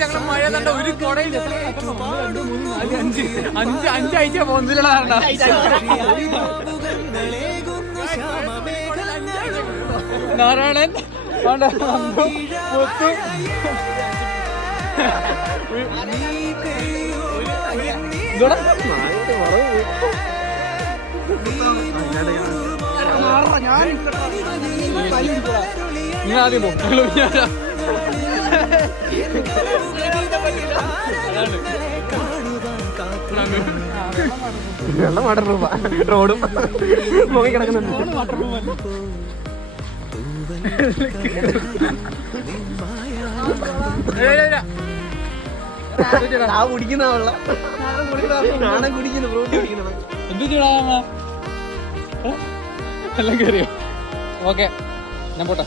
ഞങ്ങൾ മഴ കണ്ട ഒരു കൊടയില്ല. 5 പോകുന്നില്ല. നാരായണൻ ഞാൻ ആദ്യം പോകും. വെള്ളം വാട്ടർ പ്രൂഫാ. റോഡും പോയി കിടക്കുന്നുണ്ട്. കുടിക്കുന്ന വെള്ളം കുടിക്കുന്നു. എന്ത് ചെയ്യണ എല്ലാം കയറിയോ? ഓക്കെ, ഞാൻ പോട്ടെ.